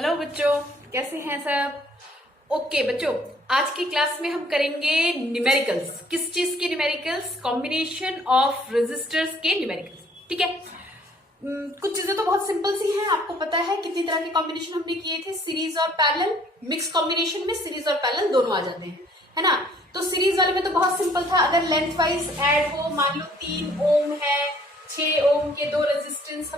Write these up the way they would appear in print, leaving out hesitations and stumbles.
Hello बच्चों, कैसे हैं सब। ओके बच्चों, आज की क्लास में हम करेंगे न्यूमेरिकल्स। किस चीज के न्यूमेरिकल्स? कॉम्बिनेशन ऑफ रेजिस्टर्स के न्यूमेरिकल्स। ठीक है। कुछ चीजें तो बहुत सिंपल सी हैं, आपको पता है कितनी तरह के कॉम्बिनेशन हमने किए थे। सीरीज और पैरेलल। मिक्स कॉम्बिनेशन में सीरीज और पैरेलल दोनों आ जाते हैं, है ना। तो सीरीज वाले में तो बहुत सिंपल था। अगर लेंथ वाइज ऐड हो, मान लो 3 ओम है, 6 ओम के दो रेजिस्टेंस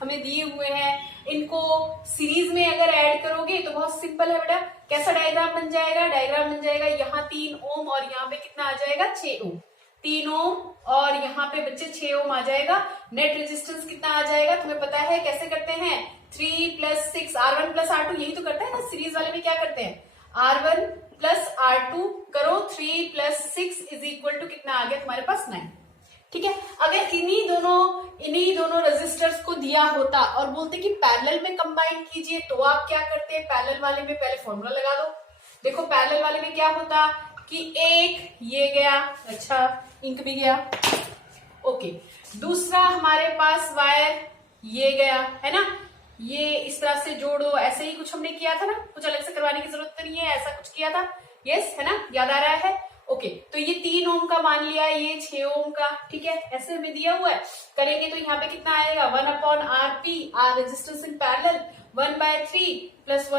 हमें दिए हुए हैं, इनको सीरीज में अगर ऐड करोगे तो बहुत सिंपल है बेटा। कैसा डायग्राम बन जाएगा? डायग्राम बन जाएगा यहाँ 3 ओम और यहाँ पे कितना आ जाएगा? 6 ओम। 3 ओम और यहाँ पे बच्चे 6 ओम आ जाएगा। नेट रेजिस्टेंस कितना आ जाएगा? तुम्हें पता है कैसे करते हैं? 3 + 6 R1 + R2, यही तो करते हैं ना। सीरीज वाले में क्या करते हैं? R1 + R2 करो, 3 + 6 = कितना आ गया तुम्हारे पास? 9। ठीक है। अगर इन्हीं दोनों रेजिस्टर्स को दिया होता और बोलते कि पैरेलल में कंबाइन कीजिए, तो आप क्या करते? पैरेलल वाले में पहले फॉर्मूला लगा दो। देखो पैरेलल वाले में क्या होता कि एक ये गया, अच्छा इंक भी गया, ओके। दूसरा हमारे पास वायर ये गया, है ना। ये इस तरह से जोड़ो, ऐसे ही कुछ हमने किया था ना, कुछ अलग से करवाने की जरूरत नहीं है, ऐसा कुछ किया था। यस, है ना, याद आ रहा है। ओके, तो ये 3 ओम का मान लिया, ये 6 ओम का। ठीक है, ऐसे हमें दिया हुआ है। करेंगे तो यहाँ पे कितना आएगा? 1/Rp, are resistance in parallel, 1/3 +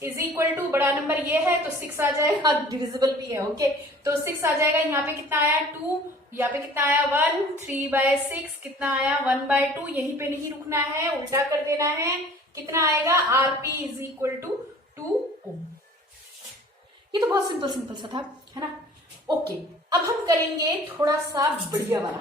1/6 = बड़ा नंबर ये है तो 6 आ जाएगा। डिविजिबल भी है, ओके। तो 6 आ जाएगा। यहाँ पे कितना आया? 2। यहाँ पे कितना आया? 1। 3/6 कितना आया? 1/2। यहीं पे नहीं रुकना है, उल्टा कर देना है। कितना आएगा? Rp = 2 ओम। ये तो बहुत सिंपल सा था, है ना। ओके, अब हम करेंगे थोड़ा सा बढ़िया वाला,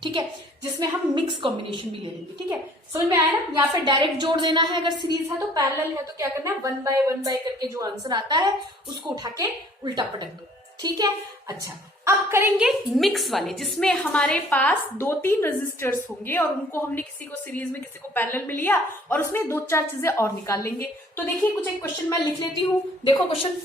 ठीक है, जिसमें हम मिक्स कॉम्बिनेशन भी ले लेंगे। ठीक है, समझ में आया ना। यहाँ पे डायरेक्ट जोड़ देना है। अगर सीरीज है तो पैरेलल है तो क्या करना है? 1/1 करके जो आंसर आता है उसको उठा के उल्टा पटक दो। ठीक है, अच्छा। अब करेंगे मिक्स वाले, जिसमें हमारे पास 2-3 रेजिस्टर्स होंगे और उनको हमने किसी को सीरीज में, किसी को पैरेलल में लिया और उसमें 2-4 चीजें और निकाल लेंगे। तो देखिए, कुछ एक क्वेश्चन मैं लिख लेती हूँ। देखो क्वेश्चन।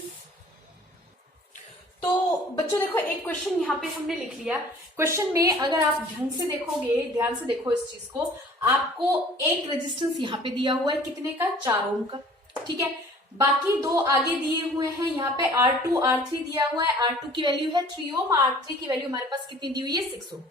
तो बच्चों देखो, एक क्वेश्चन यहाँ पे हमने लिख लिया। क्वेश्चन में अगर आप ढंग से देखोगे, ध्यान से देखो इस चीज को, आपको एक रेजिस्टेंस यहाँ पे दिया हुआ है, कितने का? 4 ओम का। ठीक है, बाकी 2 आगे दिए हुए हैं। यहाँ पे R2 R3 दिया हुआ है। R2 की वैल्यू है 3 ओम, R3 की वैल्यू हमारे पास कितनी दी हुई है? 6 ओम।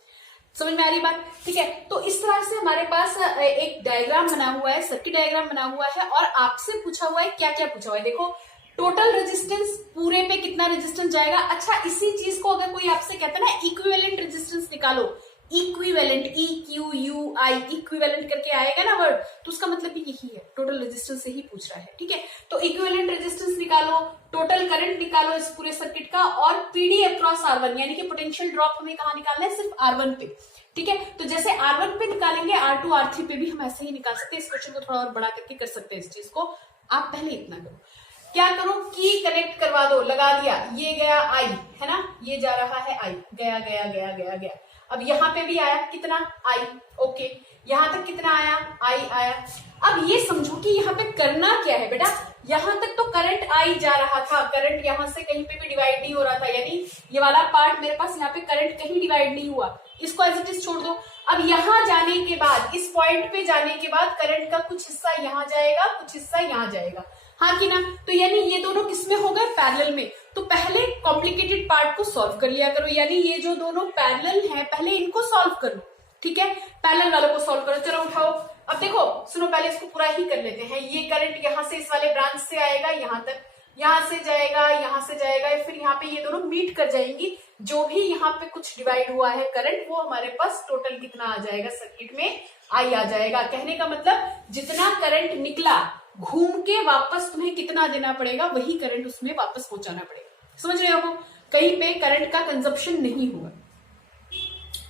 समझ में आ रही बात? ठीक है, तो इस तरह से हमारे पास एक डायग्राम बना हुआ है, सर्किट डायग्राम बना हुआ है और आपसे पूछा हुआ है, क्या क्या पूछा हुआ है। देखो, टोटल रेजिस्टेंस पूरे पे कितना रेजिस्टेंस जाएगा। अच्छा, इसी चीज को अगर कोई आपसे कहता है ना इक्विवेलेंट रेजिस्टेंस निकालो, इक्विवेलेंट, EQUI, इक्विवेलेंट करके आएगा ना वर्ड, तो उसका मतलब भी यही है, टोटल रेजिस्टेंस से ही पूछ रहा है। ठीक है, तो इक्विवेलेंट रेजिस्टेंस निकालो, टोटल करंट निकालो इस पूरे सर्किट का, और PD अक्रॉस R1, यानी कि पोटेंशियल ड्रॉप हमें कहाँ निकालना है? सिर्फ R1 पे। ठीक है, तो जैसे R1 पे निकालेंगे, R2 R3 पे भी हम ऐसे ही निकाल सकते हैं। इस क्वेश्चन को थोड़ा और बड़ा करके कर सकते हैं इस चीज को। आप पहले इतना करो, क्या करो कि कनेक्ट करवा दो, लगा दिया, ये गया I, है ना, ये जा रहा है I, गया गया गया गया गया। अब यहाँ पे भी आया कितना? I, okay. यहाँ तक कितना आया? I आया। अब ये समझो कि यहाँ पे करना क्या है बेटा। यहाँ तक तो करंट I जा रहा था, करंट यहाँ से कहीं पे भी डिवाइड नहीं हो रहा था, यानी ये वाला पार्ट मेरे पास, यहाँ पे करंट कहीं डिवाइड नहीं हुआ, इसको एज इट इज छोड़ दो। अब यहाँ जाने के बाद, इस पॉइंट पे जाने के बाद करंट का कुछ हिस्सा यहाँ जाएगा, कुछ हिस्सा यहाँ जाएगा, हाँ कि ना। तो यानी ये दोनों किसमें हो गए? पैरेलल में। तो पहले कॉम्प्लिकेटेड पार्ट को सॉल्व कर लिया करो, यानी ये जो दोनों पैरेलल हैं पहले इनको सॉल्व करो। ठीक है, पैरेलल वालों को सॉल्व करो। चलो उठाओ। अब देखो सुनो, पहले इसको पूरा ही कर लेते हैं। ये करंट यहाँ से इस वाले ब्रांच से आएगा यहाँ तक, यहाँ से जाएगा, यहाँ से जाएगा, फिर यहाँ पे ये दोनों मीट कर जाएंगी। जो भी यहाँ पे कुछ डिवाइड हुआ है करंट, वो हमारे पास टोटल कितना आ जाएगा? सर्किट में I आ जाएगा। कहने का मतलब जितना करंट निकला, घूम के वापस तुम्हें कितना देना पड़ेगा, वही करंट उसमें वापस पहुंचाना पड़ेगा। समझ रहे हो? कहीं पे करंट का कंजप्शन नहीं हुआ।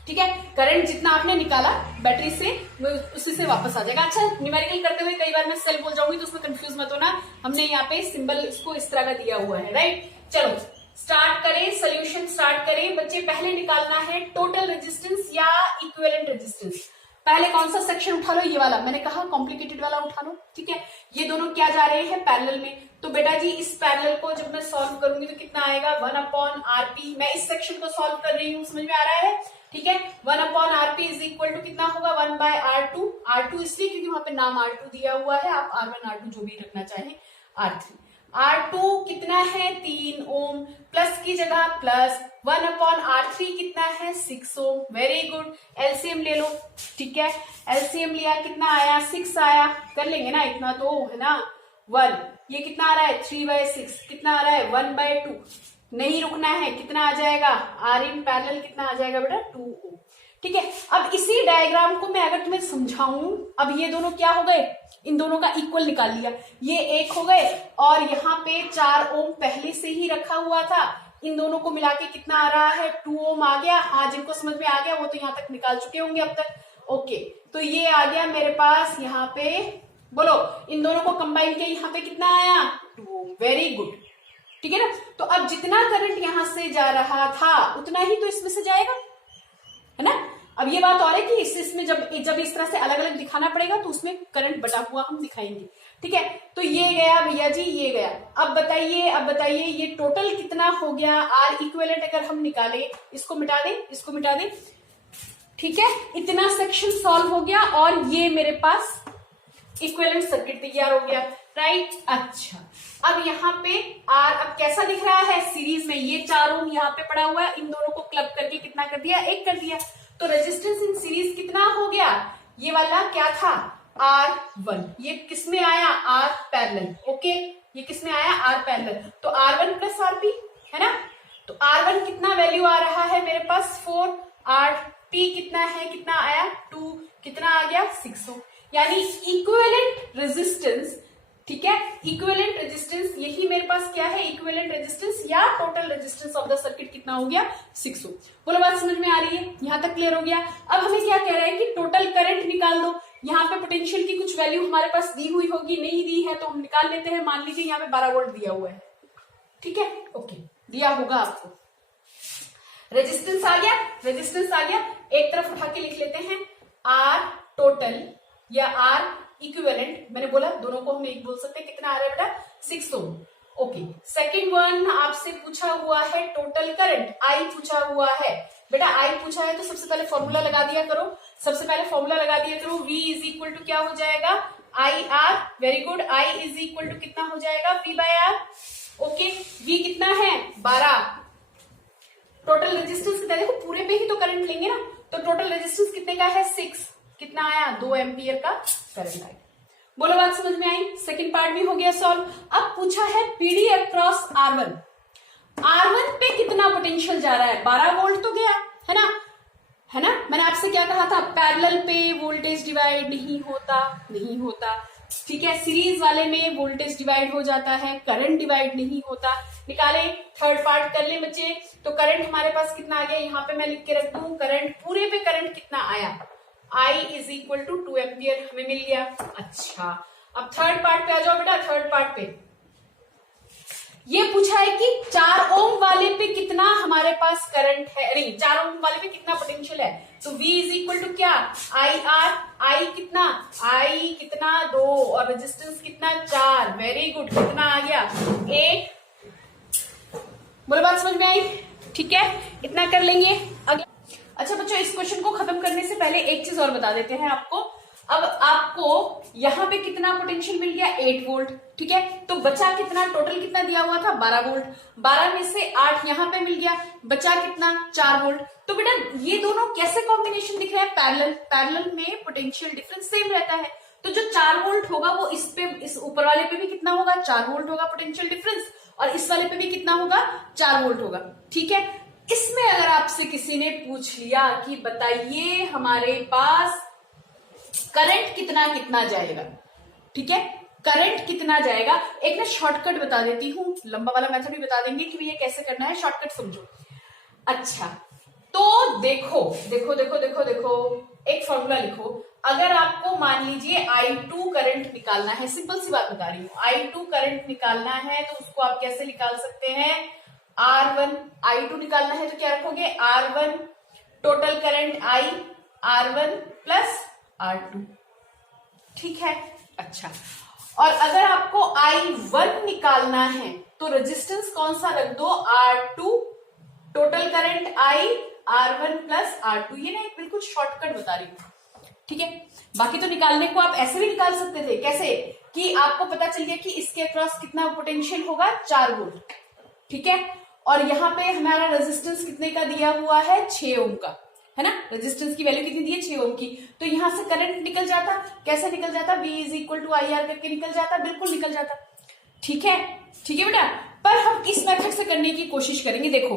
ठीक है, करंट जितना आपने निकाला बैटरी से, वो उसी से वापस आ जाएगा। अच्छा, न्यूमेरिकल करते हुए कई बार मैं सेल बोल जाऊंगी, तो उसमें कंफ्यूज मत होना। हमने यहाँ पे सिंबल इसको इस तरह का दिया हुआ है, राइट। चलो स्टार्ट करें, सोल्यूशन स्टार्ट करें। बच्चे पहले निकालना है टोटल रेजिस्टेंस या इक्विवेलेंट रेजिस्टेंस। पहले कौन सा सेक्शन उठा लो? ये वाला, मैंने कहा कॉम्प्लिकेटेड वाला उठा लो। ठीक है, ये दोनों क्या जा रहे हैं? पैरेलल में। तो बेटा जी, इस पैरेलल को जब मैं सॉल्व करूंगी तो कितना आएगा? 1/Rp। मैं इस सेक्शन को सॉल्व कर रही हूँ, समझ में आ रहा है? ठीक है। 1/RP इज इक्वल टू कितना होगा 1/R2। R2 इसलिए क्योंकि वहां पे नाम R2 दिया हुआ है, आप R1 R2 जो भी रखना चाहें। R3 R2 कितना है 3 ओम, प्लस की जगह प्लस 1/R3 कितना है 6 ओम। वेरी गुड, एलसीएम ले लो। ठीक है, एलसीएम लिया, कितना आया 6 आया, कर लेंगे ना इतना तो है ना 1। ये कितना आ रहा है 3/6, कितना आ रहा है 1/2, नहीं रुकना है, कितना आ जाएगा R इन पैरेलल कितना आ जाएगा बेटा 2 ओम। ठीक है, अब इसी डायग्राम को मैं अगर तुम्हें समझाऊं, अब ये दोनों क्या हो गए, इन दोनों का इक्वल निकाल लिया, ये 1 हो गए और यहाँ पे 4 ओम पहले से ही रखा हुआ था, इन दोनों को मिला के कितना आ रहा है 2 ओम आ गया। हाँ, जिनको समझ में आ गया वो तो यहाँ तक निकाल चुके होंगे अब तक। ओके, तो ये आ गया मेरे पास यहाँ पे, बोलो इन दोनों को कंबाइन किया, यहाँ पे कितना आया 2 ओम। वेरी गुड, ठीक है ना। तो अब जितना करंट यहां से जा रहा था उतना ही तो इसमें से जाएगा, है ना। अब ये बात और है कि इसमें जब इस तरह से अलग अलग दिखाना पड़ेगा तो उसमें करंट बटा हुआ हम दिखाएंगे। ठीक है, तो ये गया भैया जी, ये गया। अब बताइए ये टोटल कितना हो गया। आर इक्विवेलेंट अगर हम निकाले, इसको मिटा दें, ठीक है, इतना सेक्शन सॉल्व हो गया और ये मेरे पास इक्विवेलेंट सर्किट तैयार हो गया, राइट। अच्छा, अब यहाँ पे आर अब कैसा दिख रहा है सीरीज में, ये 4 ओम यहाँ पे पड़ा हुआ है, इन दोनों को क्लब करके कितना कर दिया 1 कर दिया, तो रेजिस्टेंस इन सीरीज कितना हो गया, ये वाला क्या था R1, ये किसमें आया R पैरेलल। ओके, ये किसमें आया R पैरेलल, तो R1 प्लस RP है ना। तो R1 कितना वैल्यू आ रहा है मेरे पास 4, RP कितना है, कितना आया 2, कितना आ गया 6 ओम, यानी इक्विवेलेंट रेजिस्टेंस। ठीक है, इक्विवेलेंट रेजिस्टेंस यही मेरे पास क्या है, इक्विवेलेंट रेजिस्टेंस या total resistance of the circuit कितना हो गया 6 ओम। बोलो बात समझ में आ रही है, यहां तक क्लियर हो गया। अब हमें क्या कह रहा है कि टोटल करंट निकाल दो। यहाँ पे पोटेंशियल की कुछ वैल्यू हमारे पास दी हुई होगी, नहीं दी है तो हम निकाल लेते हैं। मान लीजिए यहाँ पे 12 वोल्ट दिया हुआ है, ठीक है, ओके, दिया होगा आपको। रेजिस्टेंस आ गया, एक तरफ उठा के लिख लेते हैं आर टोटल या आर इक्विवेलेंट। मैंने बोला दोनों को हम एक बोल सकते हैं, कितना आ रहा है बेटा 6 ओम। ओके, सेकंड वन आपसे पूछा हुआ है टोटल करंट, आई पूछा हुआ है बेटा। आई पूछा है तो सबसे पहले फॉर्मूला लगा दिया करो, V इज इक्वल टू क्या हो जाएगा I R. Very good, I is equal to कितना हो जाएगा V/R। ओके, V कितना है 12, टोटल रेजिस्टेंस कितना, देखो पूरे पे ही तो करंट लेंगे ना, तो टोटल रेजिस्टेंस कितने का है 6, कितना आया 2 एम्पियर का करंट आया। बोलो बात समझ में आई, सेकंड पार्ट भी हो गया सॉल्व। अब पूछा है पीडी अक्रॉस R1 पे कितना पोटेंशियल जा रहा है, 12 वोल्ट तो गया है ना, मैंने आपसे क्या कहा था, पैरेलल पे वोल्टेज डिवाइड नहीं होता, ठीक है, सीरीज वाले में वोल्टेज डिवाइड हो जाता है, करंट डिवाइड नहीं होता। निकाले, थर्ड पार्ट कर ले बच्चे। तो करंट हमारे पास कितना आ गया, यहाँ पे मैं लिख के रख दूं, करंट पूरे पे करंट कितना आया, I is equal to 2 ampere हमें मिल गया। अच्छा, अब थर्ड पार्ट पे आ जाओ बेटा। थर्ड पार्ट पे ये पूछा है कि 4 ओम वाले पे कितना हमारे पास करंट है, नहीं 4 ओम वाले पे कितना पोटेंशियल है, तो V इज इक्वल टू क्या IR, I कितना 2 और रेजिस्टेंस कितना 4। वेरी गुड, कितना आ गया 8। बोलो बात समझ में आई, ठीक है, इतना कर लेंगे। अगला, अच्छा बच्चों, इस क्वेश्चन को खत्म करने से पहले एक चीज और बता देते हैं आपको। अब आपको यहाँ पे कितना पोटेंशियल मिल गया 8 वोल्ट, ठीक है, तो बचा कितना, टोटल कितना दिया हुआ था 12 वोल्ट, 12 में से 8 यहाँ पे मिल गया, बचा कितना 4 वोल्ट। तो बेटा ये दोनों कैसे कॉम्बिनेशन दिख रहे हैं, पैरेलल में पोटेंशियल डिफरेंस सेम रहता है, तो जो 4 वोल्ट होगा वो इस ऊपर वाले पे भी कितना होगा 4 वोल्ट होगा पोटेंशियल डिफरेंस, और इस वाले पे भी कितना होगा 4 वोल्ट होगा, ठीक है। इसमें अगर आपसे किसी ने पूछ लिया कि बताइए हमारे पास करंट कितना जाएगा, ठीक है, करंट कितना जाएगा, एक ना शॉर्टकट बता देती हूँ, लंबा वाला मेथड भी बता देंगे कि भैया कैसे करना है, शॉर्टकट समझो। अच्छा, तो देखो, एक फॉर्मूला लिखो। अगर आपको मान लीजिए I2 करंट निकालना है, सिंपल सी बात बता रही हूँ, I2 करंट निकालना है तो उसको आप कैसे निकाल सकते हैं, R1, I2 निकालना है तो क्या रखोगे R1 total current I, R1 plus R2, ठीक है। अच्छा, और अगर आपको I1 निकालना है तो रेजिस्टेंस कौन सा रख दो, R2 total current I, R1 plus R2। ये ना एक बिल्कुल शॉर्टकट बता रही हूँ, ठीक है। बाकी तो निकालने को आप ऐसे भी निकाल सकते थे, कैसे कि आपको पता चल गया कि इसके अक्रॉस कितना पोटेंशियल होगा, 4 वोल्ट, ठीक है। और यहाँ पे हमारा रेजिस्टेंस कितने का दिया हुआ है, 6 ओम का, है ना। रेजिस्टेंस की वैल्यू कितनी दी है, 6 ओम की। तो यहां से करंट निकल जाता, कैसे निकल जाता, V is equal to I R करके निकल जाता, बिल्कुल निकल जाता, ठीक है, ठीक है बेटा। पर हम इस मेथड से करने की कोशिश करेंगे। देखो,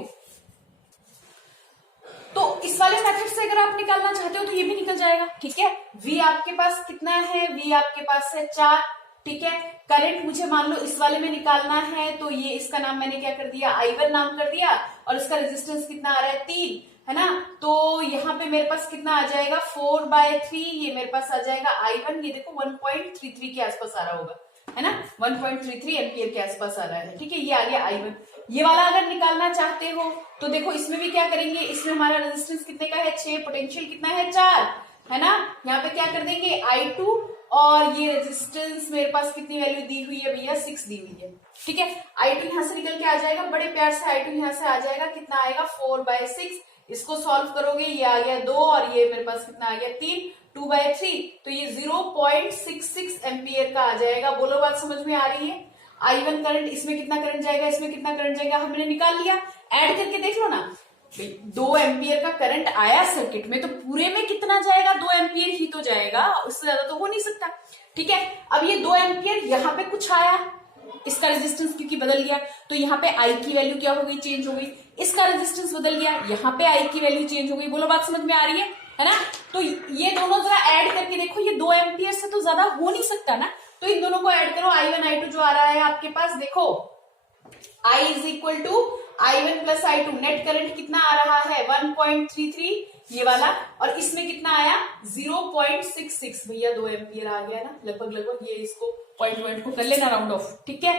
तो इस वाले मेथड से अगर आप निकालना चाहते हो तो ये भी निकल जाएगा, ठीक है। V आपके पास कितना है, V आपके पास है 4, ठीक है। करंट मुझे मान लो इस वाले में निकालना है, तो ये इसका नाम मैंने क्या कर दिया, I1 नाम कर दिया, और इसका रेजिस्टेंस कितना आ रहा है, 3, है ना। तो यहाँ पे मेरे पास कितना आ जाएगा, 4/3, ये मेरे पास आ जाएगा I1, ये देखो 1.33 के आसपास आ रहा होगा, है ना, 1.33 एम्पियर के आसपास आ रहा है, ठीक है। ये आ गया I1। ये वाला अगर निकालना चाहते हो तो देखो इसमें भी क्या करेंगे, इसमें हमारा रेजिस्टेंस कितने का है, 6, पोटेंशियल कितना है, 4, है ना। यहाँ पे क्या कर देंगे, I2, और ये रेजिस्टेंस मेरे पास कितनी वैल्यू दी हुई है भैया, 6 दी हुई है, ठीक है। I2 यहाँ से निकल के आ जाएगा, बड़े प्यार से I2 यहाँ से आ जाएगा, कितना आएगा, 4/6। इसको सॉल्व करोगे, ये आ गया 2, और ये मेरे पास कितना आ गया, 3, 2/3, तो ये 0.66 एम्पियर का आ जाएगा। बोलो बात समझ में आ रही है। I1 करंट, इसमें कितना करंट जाएगा, इसमें कितना करंट जाएगा, हमने निकाल लिया, ऐड करके देख लो ना, 2 एम्पियर का करंट आया सर्किट में, तो पूरे में कितना जाएगा, 2 एम्पियर ही तो जाएगा, उससे ज्यादा तो हो नहीं सकता, ठीक है। अब ये 2 एम्पियर यहाँ पे कुछ आया, इसका रेजिस्टेंस क्योंकि बदल गया, तो यहाँ पे I की वैल्यू क्या हो गई, चेंज हो गई, इसका रेजिस्टेंस बदल गया, यहाँ पे I की वैल्यू चेंज हो गई। बोलो बात समझ में आ रही है ना। तो ये दोनों जरा ऐड करके देखो, ये 2 एम्पियर से तो ज्यादा हो नहीं सकता ना, तो इन दोनों को ऐड करो। I1 I2 जो आ रहा है आपके पास, देखो I is equal to I1 plus I2, net current कितना आ रहा है, 1.33 ये वाला, और इसमें कितना आया, 0.66, भैया 2 एम्पियर आ गया ना, लगभग लगभग। ये इसको पॉइंट को कर लेना राउंड ऑफ, ठीक है।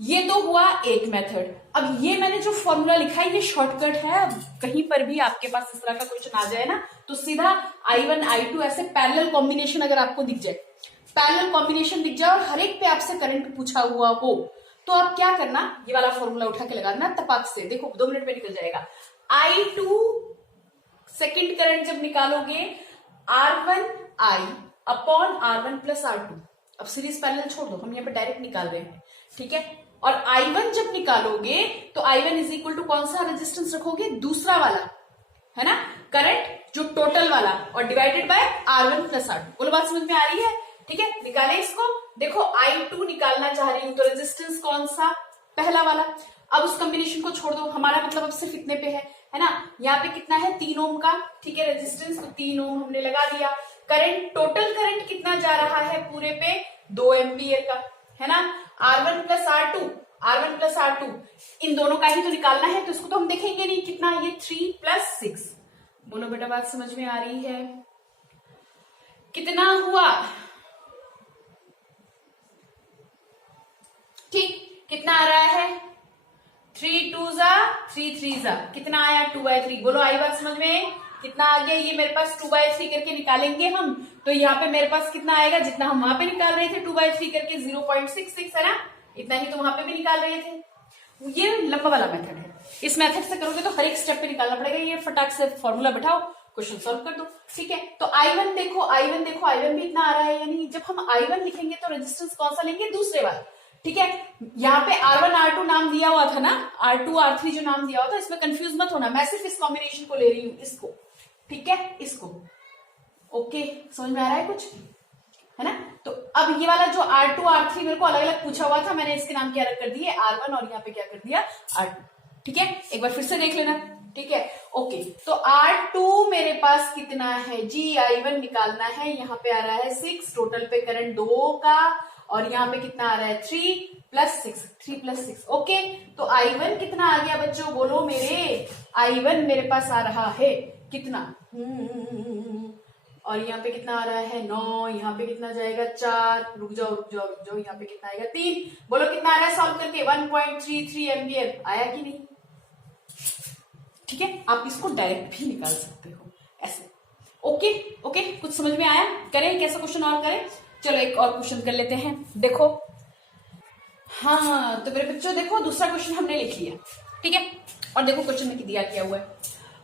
ये तो हुआ एक मेथड। अब ये मैंने जो फॉर्मूला लिखा है ये शॉर्टकट है, अब कहीं पर भी आपके पास इस तरह का क्वेश्चन आ जाए ना, तो सीधा I1 I2 ऐसे पैरेलल कॉम्बिनेशन अगर आपको दिख जाए, पैरेलल कॉम्बिनेशन दिख जाए, और हर एक पे आपसे करंट पूछा हुआ हो, तो आप क्या करना, ये वाला फॉर्मूला उठा के लगा देना तपाक से। देखो 2 मिनट में निकल जाएगा। I2 सेकेंड करंट जब निकालोगे, R1I upon R1 plus R2, अब सीरीज पैरेलल छोड़ दो, हम यहाँ पे डायरेक्ट निकाल रहे हैं, ठीक है। और I1 जब निकालोगे तो I1 इज इक्वल टू कौन सा रेजिस्टेंस रखोगे, दूसरा वाला, है ना, करंट जो टोटल वाला, और divided by R1 plus R2। बोलो बात समझ में आ रही है, ठीक है। निकाले इसको, देखो I2 निकालना चाह रही हूं, तो रेजिस्टेंस कौन सा, पहला वाला। अब उस कॉम्बिनेशन को छोड़ दो, हमारा मतलब अब सिर्फ इतने पे है ना। यहाँ पे कितना है, 3 ओम का, ठीक है, रेजिस्टेंस, तो 3 ओम हमने लगा दिया। करंट, टोटल करंट कितना जा रहा है पूरे पे, 2 एम्पियर का, है ना। R1 plus R2, R1 plus R2, इन दोनों का ही तो निकालना है, तो इसको तो हम देखेंगे नहीं कितना, ये 3 प्लस 6। बोलो बेटा बात समझ में आ रही है, कितना हुआ, ठीक, कितना आ रहा है, 3 2 जा 3 3 जा, कितना आया, 2/3। बोलो आई बात समझ में, कितना आ गया, ये मेरे पास 2/3 करके निकालेंगे हम, तो यहाँ पे मेरे पास कितना आएगा, जितना हम वहां पे निकाल रहे थे 2/3 करके, 0.66, है ना, इतना ही तो वहां पे भी निकाल रहे थे। ये लंबा वाला मेथड है, इस मेथड से करोगे तो हर एक स्टेप पे निकालना पड़ेगा। ये फटाक से फॉर्मूला बैठाओ, क्वेश्चन सॉल्व कर दो, ठीक है। तो I1 देखो, I1 देखो, I1 भी इतना आ रहा है, यानी जब हम I1 लिखेंगे तो रेजिस्टेंस कौन सा लेंगे, दूसरे वाला, ठीक है। यहाँ पे R1 R2 नाम दिया हुआ था ना, R2 R3 जो नाम दिया हुआ था, इसमें कंफ्यूज मत होना, मैं सिर्फ इस कॉम्बिनेशन को ले रही हूँ, इसको, ठीक है, इसको, ओके, समझ में आ रहा है कुछ, है ना। तो अब ये वाला जो R2 R3 मेरे को अलग अलग पूछा हुआ था, मैंने इसके नाम क्या कर दिए, R1, और यहाँ पे क्या कर दिया, R2, ठीक है। एक बार फिर से देख लेना, ठीक है, ओके। तो R2 मेरे पास कितना है जी, I1 निकालना है, यहाँ पे आ रहा है 6, टोटल पे करंट 2 का, और यहाँ पे कितना आ रहा है 3 प्लस 6, ओके। तो I1 कितना आ गया बच्चों, बोलो मेरे, I1 मेरे पास आ रहा है कितना, और यहाँ पे कितना आ रहा है 9, यहाँ पे कितना जाएगा 4, रुक जाओ, यहाँ पे कितना आएगा 3। बोलो कितना आ रहा है सॉल्व करके, 1.33 एम्पियर आया कि नहीं, ठीक है। आप इसको डायरेक्ट भी निकाल सकते हो ऐसे, ओके ओके, कुछ समझ में आया, करें कैसा क्वेश्चन और करें। चलो एक और क्वेश्चन कर लेते हैं, देखो, हाँ तो मेरे बच्चों देखो, दूसरा क्वेश्चन हमने लिख लिया, ठीक है। और देखो क्वेश्चन में दिया क्या हुआ है,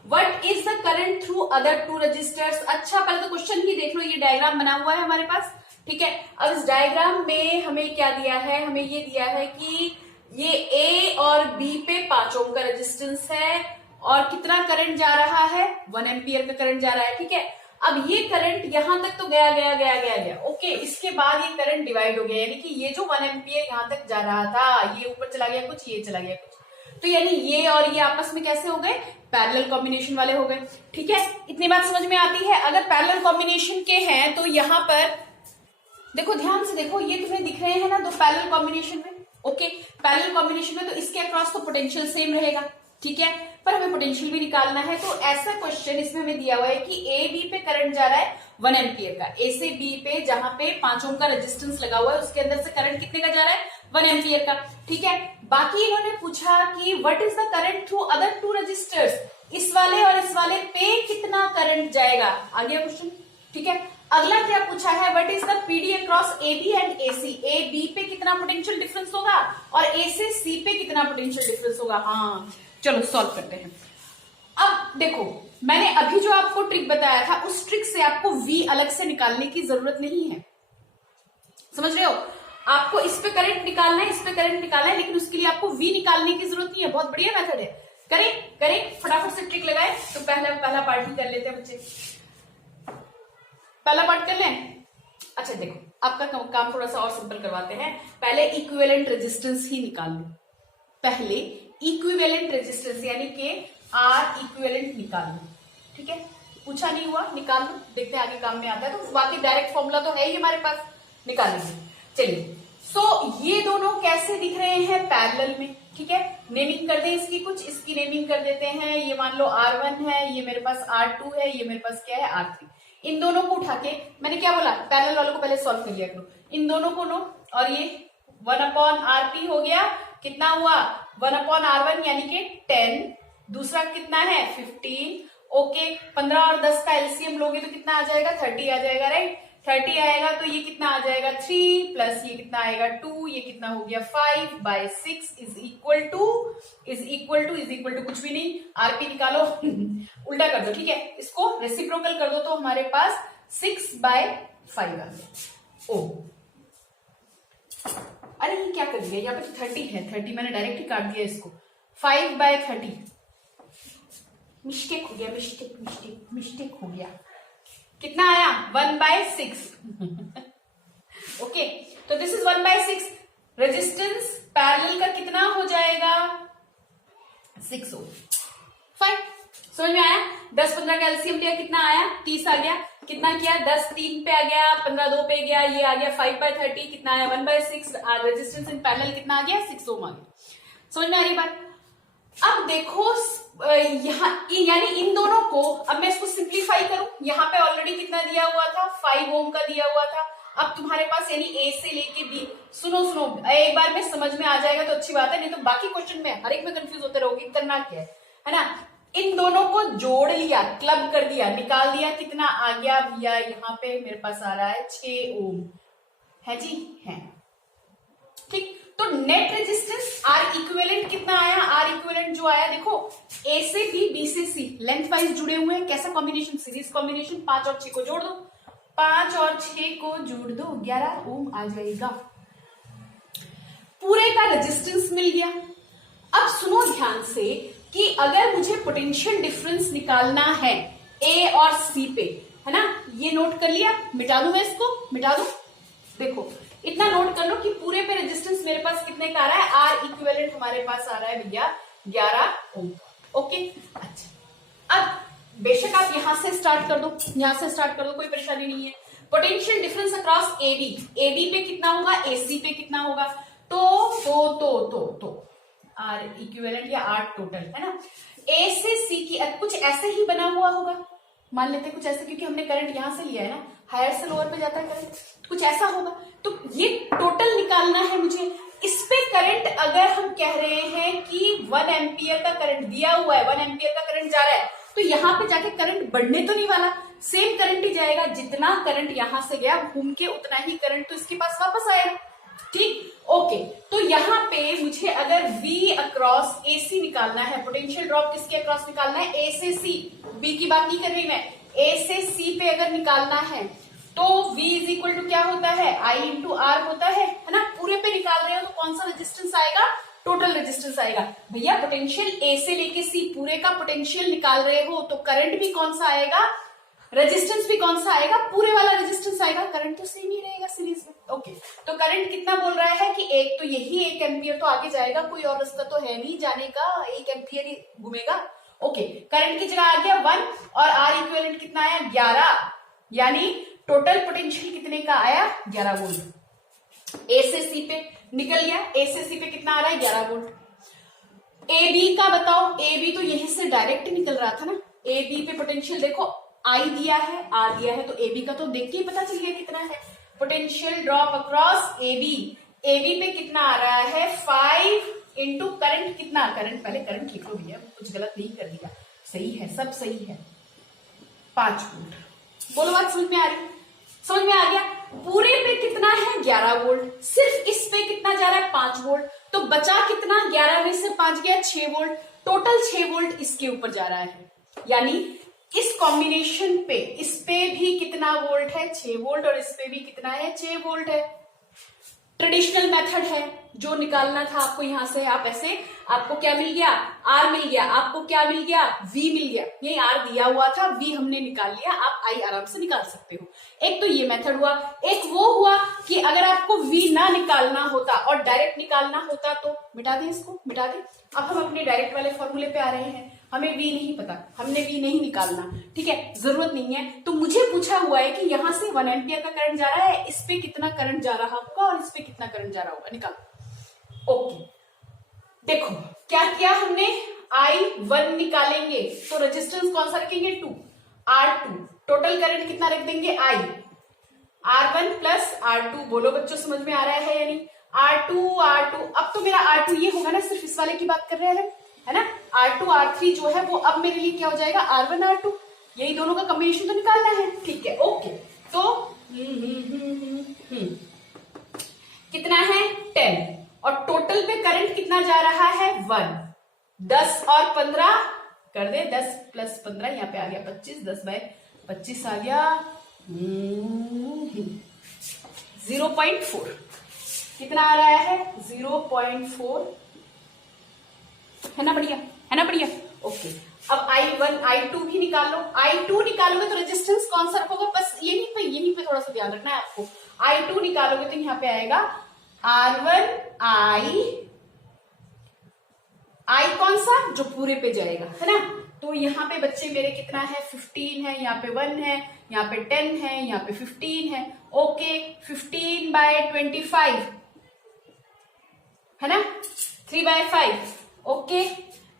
what is the current through other two resistors. अच्छा पहले तो क्वेश्चन ही देख लो, ये डायग्राम बना हुआ है हमारे पास, ठीक है। अब इस डायग्राम में हमें क्या दिया है, हमें ये दिया है कि ये ए और बी पे 5 ओम का रेजिस्टेंस है और कितना करंट जा रहा है, 1 एम्पियर का करंट जा रहा है, ठीक है। अब ये करंट यहां तक तो गया गया गया गया गया, ओके। इसके बाद ये करंट डिवाइड हो गया, यानी कि ये जो 1 एम्पियर यहां तक जा रहा था, ये ऊपर चला गया कुछ, ये चला गया कुछ, तो यानी ये और ये आपस में कैसे हो गए, पैरेलल कॉम्बिनेशन वाले हो गए, ठीक है। इतनी बात समझ में आती है। अगर पैरेलल कॉम्बिनेशन के हैं तो यहां पर देखो, ध्यान से देखो, ये तुम्हें दिख रहे हैं ना दो पैरेलल कॉम्बिनेशन में, ओके। पैरेलल कॉम्बिनेशन में तो इसके अक्रॉस तो पोटेंशियल सेम रहेगा, ठीक है, पर हमें पोटेंशियल भी निकालना है। तो ऐसा क्वेश्चन इसमें हमें दिया हुआ है कि ए बी पे करंट जा रहा है 1 एम्पियर का, ए से बी पे जहां पे 5 ओम का रेजिस्टेंस लगा हुआ है उसके अंदर से करंट कितने का जा रहा है, 1 एम्पियर का, ठीक है। बाकी इन्होंने पूछा कि what is the current through other two resistors, इस वाले और इस वाले पे कितना करंट जाएगा, आ गया क्वेश्चन, ठीक है। अगला क्या पूछा है, what is the PD across A B and A C, A B पे कितना पोटेंशियल डिफरेंस होगा और ए से सी पे कितना पोटेंशियल डिफरेंस होगा। हाँ चलो सॉल्व करते हैं। अब देखो, मैंने अभी जो आपको ट्रिक बताया था उस ट्रिक से आपको V अलग से निकालने की जरूरत नहीं है, समझ रहे हो। आपको इस पे करंट निकालना है, इस पे करंट निकालना है, लेकिन उसके लिए आपको V निकालने की जरूरत नहीं है। बहुत बढ़िया मेथड है, करें करें फटाफट से ट्रिक लगाए। तो पहला पार्ट ही कर लेते हैं बच्चे, पहला पार्ट कर लें। अच्छा देखो, आपका काम थोड़ा सा और सिंपल करवाते हैं। पहले इक्विवेलेंट रेजिस्टेंस ही निकाल लो, पहले इक्विवेलेंट रेजिस्टेंस यानी कि आर इक्विवेलेंट निकाल लो, ठीक है। पूछा नहीं हुआ, निकाल लो, देखते हैं आगे काम में आता है। तो बाकी डायरेक्ट फॉर्मूला तो है ही हमारे पास, निकालेंगे। चलिए, सो ये दोनों कैसे दिख रहे हैं, पैरेलल में, ठीक है। नेमिंग कर दें इसकी, कुछ इसकी नेमिंग कर देते हैं। ये मान लो R1 है, ये मेरे पास R2 है, ये मेरे पास क्या है R3। इन दोनों को उठा के, मैंने क्या बोला, पैरेलल वालों को पहले सॉल्व कर लिया करो। इन दोनों को लो और ये 1/RP हो गया, कितना हुआ 1/R1 यानी कि 10, दूसरा कितना है 15, ओके। 15 और 10 का एलसीएम लोगे तो कितना आ जाएगा, 30 आ जाएगा, राइट। 30 आएगा तो ये कितना आ जाएगा 3 प्लस ये कितना आएगा 2, ये कितना हो गया 5/6 इज इक्वल टू कुछ भी नहीं, आरपी निकालो उल्टा कर दो, ठीक है। इसको रेसिप्रोकल कर दो तो हमारे पास 6/5 आ गया। ओ अरे ये क्या कर दिया, यहाँ पे 30 है, 30 मैंने डायरेक्ट ही काट दिया इसको, 5/30 मिस्टेक हो गया, मिस्टेक हो गया। कितना आया 1/6 ओके। तो दिस इज 1/6। रेजिस्टेंस पैरेलल का कितना हो जाएगा 6 ओम, फाइन, समझ में आया। 10-15 का एलसीएम लिया, कितना आया 30 आ गया। कितना किया 10 3 पे आ गया, 15 2 पे गया, ये आ गया 5/30, कितना आया 1/6। रेजिस्टेंस इन पैरेलल कितना आ गया 6 ओम आ गया। समझ में आ रही बात। अब देखो यहाँ यानी इन दोनों को, अब मैं इसको सिंप्लीफाई करूं, यहाँ पे ऑलरेडी कितना दिया हुआ था 5 ओम का दिया हुआ था। अब तुम्हारे पास यानी ए से लेके बी, सुनो एक बार में समझ में आ जाएगा तो अच्छी बात है, नहीं तो बाकी क्वेश्चन में हर एक में कंफ्यूज होते रहोगे, करना क्या है ना। इन दोनों को जोड़ लिया, क्लब कर दिया, निकाल दिया, कितना आ गया भैया, यहाँ पे मेरे पास आ रहा है 6 ओम, है जी, है, ठीक। तो नेट रेजिस्टेंस आर इक्विवेलेंट कितना आया, आर इक्विवेलेंट जो आया देखो, ए से बी से सी लेंथ वाइज जुड़े हुए हैं, कैसा कॉम्बिनेशन, सीरीज कॉम्बिनेशन। 5 और 6 को जोड़ दो, 5 और 6 को जोड़ दो, 11 ओम आ जाएगा, पूरे का रेजिस्टेंस मिल गया। अब सुनो ध्यान से कि अगर मुझे पोटेंशियल डिफरेंस निकालना है ए और सी पे, है ना, ये नोट कर लिया, मिटा दूं मैं इसको, मिटा दूं, देखो इतना नोट कर लो कि पूरे पे रेजिस्टेंस मेरे पास कितने का आ रहा है, आर इक्विवेलेंट हमारे पास आ रहा है भैया 11 ओम, ओके। अच्छा, अब बेशक आप यहां से स्टार्ट कर दो, यहां से स्टार्ट कर दो, कोई परेशानी नहीं है। पोटेंशियल डिफरेंस अक्रॉस एबी पे कितना होगा, एसी पे कितना होगा, तो आर इक्विवेलेंट या आर टोटल, है ना। ए से सी की कुछ ऐसे ही बना हुआ होगा, मान लेते हैं कुछ ऐसे, क्योंकि हमने करंट यहां से लिया है ना, हायर से लोअर पे जाता है करंट, कुछ ऐसा होगा। तो ये टोटल निकालना है मुझे। इस पे करंट अगर हम कह रहे हैं कि 1 एम्पियर का करंट दिया हुआ है, 1 एम्पियर का करंट जा रहा है, तो यहाँ पे जाके करंट बढ़ने तो नहीं वाला, सेम करंट ही जाएगा, जितना करंट यहां से गया घूम के उतना ही करंट तो इसके पास वापस आएगा, ठीक, ओके। तो यहाँ पे मुझे अगर V अक्रॉस AC निकालना है, पोटेंशियल ड्रॉप किसके अक्रॉस निकालना है, A से C, B की बात नहीं कर रही मैं, A से C पे अगर निकालना है तो V इज इक्वल टू क्या होता है, I इंटू R होता है ना। पूरे पे निकाल रहे हो तो कौन सा रेजिस्टेंस आएगा, टोटल रेजिस्टेंस आएगा। भैया पोटेंशियल A से लेके C पूरे का पोटेंशियल निकाल रहे हो तो करंट भी कौन सा आएगा, रेजिस्टेंस भी कौन सा आएगा, पूरे वाला रेजिस्टेंस आएगा, करंट तो सेम ही रहेगा सीरीज में। ओके, तो करंट कितना बोल रहा है कि एक तो यही 1 एम्पियर तो आगे जाएगा, कोई और रास्ता तो है नहीं जाने का, 1 एम्पियर ही घूमेगा। ओके, करंट की जगह आ गया 1 और R इक्विवेलेंट कितना आया 11, यानी टोटल पोटेंशियल कितने का आया 11 वोल्ट। ए से सी पे निकल गया, ए से सी पे कितना आ रहा है 11 वोल्ट। ए बी का बताओ, ए बी तो यहीं से डायरेक्ट निकल रहा था ना, ए बी पे पोटेंशियल देखो आई दिया है, आर दिया है, तो ए बी का तो देख के ही पता चल गया कितना है। Potential drop across A B पे कितना आ रहा है 5 इंटू करंट कितना, करंट पहले करंट लिख लो भैया, कुछ गलत नहीं कर दिया, सही है, सब सही है, 5 वोल्ट। बोलो बात समझ में आ रही, समझ में आ गया। पूरे पे कितना है 11 वोल्ट, सिर्फ इस पे कितना जा रहा है 5 वोल्ट, तो बचा कितना 11 में से 5 गया 6 वोल्ट, टोटल 6 वोल्ट इसके ऊपर जा रहा है, यानी इस कॉम्बिनेशन पे इस पे भी कितना वोल्ट है 6 वोल्ट और इस पे भी कितना है 6 वोल्ट है। ट्रेडिशनल मेथड है, जो निकालना था आपको यहां से, आप ऐसे, आपको क्या मिल गया R मिल गया, आपको क्या मिल गया V मिल गया, ये R दिया हुआ था, V हमने निकाल लिया, आप I आराम से निकाल सकते हो। एक तो ये मेथड हुआ, एक वो हुआ कि अगर आपको V ना निकालना होता और डायरेक्ट निकालना होता तो मिटा दें, इसको मिटा दें। अब हम अपने डायरेक्ट वाले फॉर्मूले पे आ रहे हैं, हमें V नहीं पता, हमने V नहीं निकालना, ठीक है, जरूरत नहीं है। तो मुझे पूछा हुआ है कि यहाँ से 1 एम्पियर का करंट जा रहा है, इस पे कितना करंट जा रहा होगा और इस पे कितना करंट जा रहा होगा, निकालो। ओके, देखो क्या किया हमने, I1 निकालेंगे तो रेजिस्टेंस कौन सा रखेंगे 2, R2, टोटल करंट कितना रख देंगे I, R1 प्लस R2। बोलो बच्चों समझ में आ रहा है यानी R2, अब तो मेरा R2 ये होगा ना, सिर्फ इस वाले की बात कर रहे हैं, है ना। R2 R3 जो है वो अब मेरे लिए क्या हो जाएगा R1 R2, यही दोनों का कॉम्बिनेशन तो निकालना है, ठीक है। ओके, तो कितना है 10 और टोटल पे करंट कितना जा रहा है 1, 10 और 15 कर दे, 10 प्लस 15 यहाँ पे आ गया 25, 10 बाय 25 आ गया 0.4, कितना आ रहा है 0.4, है ना बढ़िया, है ना बढ़िया। ओके, अब I1 I2 भी निकाल लो, I2 निकालोगे तो रेजिस्टेंस कौन सा रखोगे, बस यहीं पे थोड़ा सा ध्यान रखना है आपको। I2 निकालोगे तो यहाँ पे आएगा R1 I कौन सा, जो पूरे पे जाएगा, है ना। तो यहाँ पे बच्चे मेरे कितना है 15 है, यहाँ पे 1 है, यहाँ पे 10 है, यहाँ पे 15 है। ओके, 15 बाय 25 है ना, 3/5। ओके,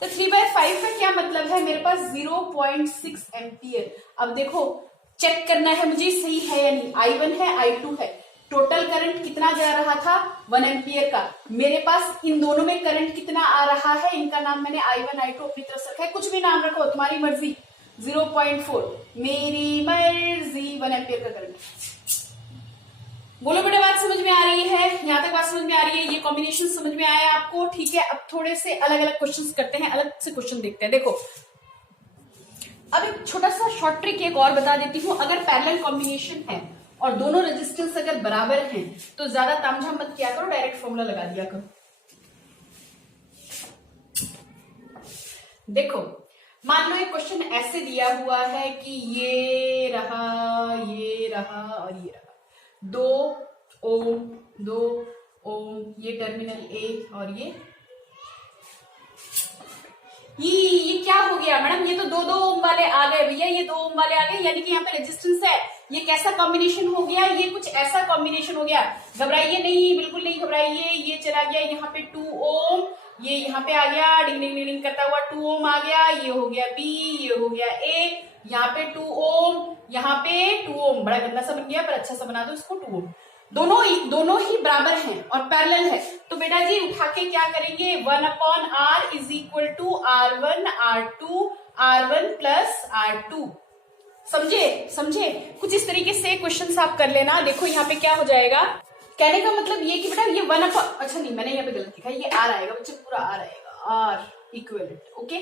तो 3/5 का क्या मतलब है, मेरे पास 0.6 एम्पियर। अब देखो चेक करना है मुझे सही है या नहीं, I1 है I2 है, टोटल करंट कितना जा रहा था 1 एम्पियर का, मेरे पास इन दोनों में करंट कितना आ रहा है, इनका नाम मैंने I1 I2 अपनी तरफ से रखा है, कुछ भी नाम रखो तुम्हारी मर्जी। 0.4 मेरी मर्जी, 1 एम्पियर का करंट। बोलो बेटा बात समझ में आ रही है, यहां तक बात समझ में आ रही है, ये कॉम्बिनेशन समझ में आया आपको, ठीक है। अब थोड़े से अलग अलग क्वेश्चंस करते हैं, अलग से क्वेश्चन देखते हैं। देखो अब एक छोटा सा शॉर्ट ट्रिक एक और बता देती हूँ, अगर पैरेलल कॉम्बिनेशन है और दोनों रेजिस्टेंस अगर बराबर हैं तो ज्यादा तामझाम मत किया करो, डायरेक्ट फॉर्मूला लगा दिया करो। देखो मान लो एक क्वेश्चन ऐसे दिया हुआ है कि ये रहा और ये रहा, 2 ओम ये टर्मिनल ए और ये क्या हो गया मैडम, ये तो 2 ओम वाले आ गए भैया, ये 2 ओम वाले आ गए, यानी कि यहाँ पे रेजिस्टेंस है, ये कैसा कॉम्बिनेशन हो गया, ये कुछ ऐसा कॉम्बिनेशन हो गया। घबराइए नहीं, बिल्कुल नहीं घबराइए, ये चला गया यहाँ पे 2 ओम, ये यहाँ पे आ गया डिंग डिंग डिंग करता हुआ 2 ओम आ गया, ये हो गया बी, ये हो गया ए, यहाँ पे 2 ओम, यहाँ पे 2 ओम, बड़ा गंदा सा बन गया पर अच्छा सा बना दो इसको 2 ओम, दोनों ही बराबर हैं और पैरेलल है, तो बेटा जी उठा के क्या करेंगे 1/R is equal to R1 R2 R1 plus R2। समझे कुछ इस तरीके से क्वेश्चन आप कर लेना। देखो यहाँ पे क्या हो जाएगा, कहने का मतलब ये कि बेटा ये वन अप, अच्छा नहीं मैंने यहाँ पे गलत लिखा है, ये आर आएगा बच्चे, पूरा आर आएगा, आर इक्विवेलेंट। ओके,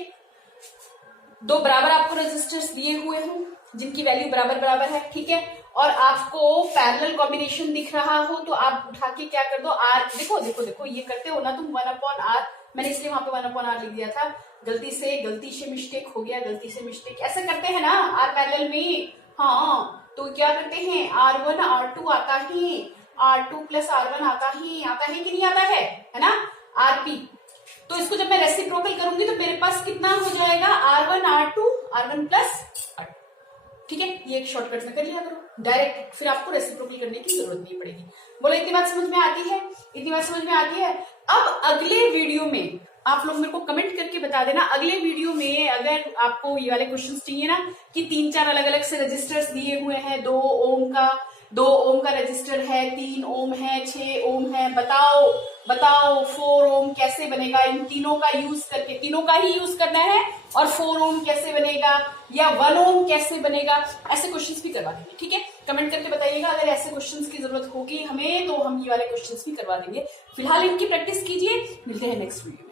दो बराबर आपको रेजिस्टर्स दिए हुए हों जिनकी वैल्यू बराबर बराबर है, ठीक है, और आपको पैरेलल कॉम्बिनेशन दिख रहा हो तो आप उठा के क्या कर दो, आर, देखो देखो देखो ये करते हो ना तुम, 1/r, मैंने इसलिए वहां पे 1/r लिख दिया था, गलती से मिस्टेक हो गया, गलती से मिस्टेक, ऐसे करते हैं ना आर पैरेलल में। हाँ, तो क्या करते हैं, R1 R2 आता है, R2 प्लस R1 आता है कि नहीं आता है ना, RP। तो इसको जब मैं रेसिप्रोकल करूंगी तो मेरे पास कितना हो जाएगा, R1 R2 R1 plus R2, ठीक है, ये एक शॉर्टकट में कर लिया करो डायरेक्ट, फिर आपको रेसिप्रोकल करने की जरूरत नहीं पड़ेगी। बोलो इतनी बात समझ में आती है, इतनी बात समझ में आती है। अब अगले वीडियो में आप लोग मेरे को कमेंट करके बता देना, अगले वीडियो में अगर आपको ये वाले क्वेश्चंस चाहिए ना कि 3-4 अलग अलग से रजिस्टर्स दिए हुए हैं, 2 ओम का रजिस्टर है, 3 ओम है, 6 ओम है, बताओ 4 ओम कैसे बनेगा, इन तीनों का यूज करके, तीनों का ही यूज करना है, और 4 ओम कैसे बनेगा या 1 ओम कैसे बनेगा, ऐसे क्वेश्चंस भी करवा देंगे, ठीक है, कमेंट करके बताइएगा अगर ऐसे क्वेश्चंस की जरूरत होगी हमें तो हम ये वाले क्वेश्चंस भी करवा देंगे। फिलहाल इनकी प्रैक्टिस कीजिए, मिलते हैं नेक्स्ट वीडियो में।